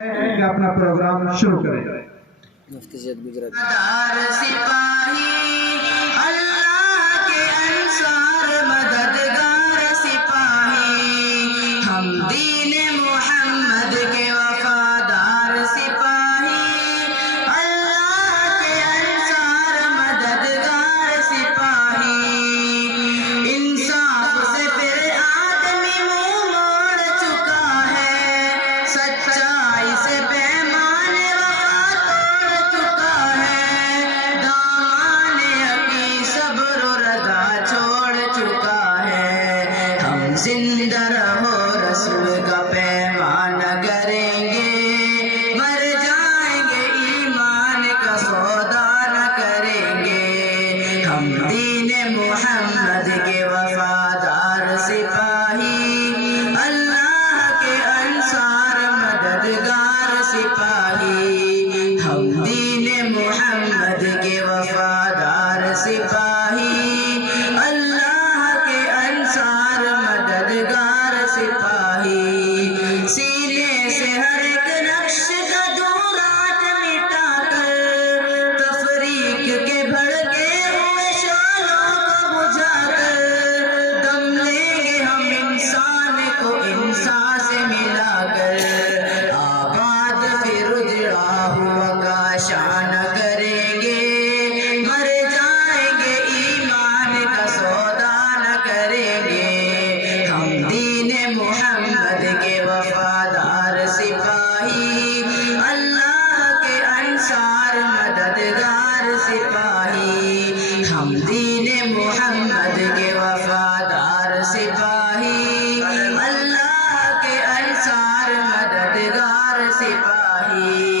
کہ اپنا پروگرام شروع کریں۔ مفتی زید گجرات سپاہی اللہ کے انصار مددگار سپاہی، ہم دین محمد کے وفادار سپاہی، اللہ کے انصار مددگار سپاہی، انصاف سے پھر آدمی منہ موڑ چکا ہے، سچائی سے پیمان وفا توڑ چکا ہے، دامان اپنی صبر و رضا چھوڑ چکا ہے، ہم زندہ رہو رسول کا پیمان کریں گے، مر جائیں گے ایمان کا سودا نہ کریں گے، ہم دین محمد کے وفادار سپاہی، اللہ کے انصار مددگار سپاہی، ہم دین محمد کے وفادار سپاہی، اللہ کے انصار مددگار سپاہی، سینے سے ہر ایک نقش کا دورات مٹا کر، تفریق کے بھڑکے ہوئے شعلوں کو بجھا کر، دم لیں گے ہم انسان کو انسان سے ملا کر، آباد پھر اجڑا ہوا کاشان کریں گے، مر جائیں گے ایمان کا سودا نہ کریں گے، ہم دین محمد کے وفادار سپاہی، اللہ کے انصار مددگار سپاہی، ہم دین محمد کے وفادار سپاہی، اللہ کے انصار مددگار سپاہی۔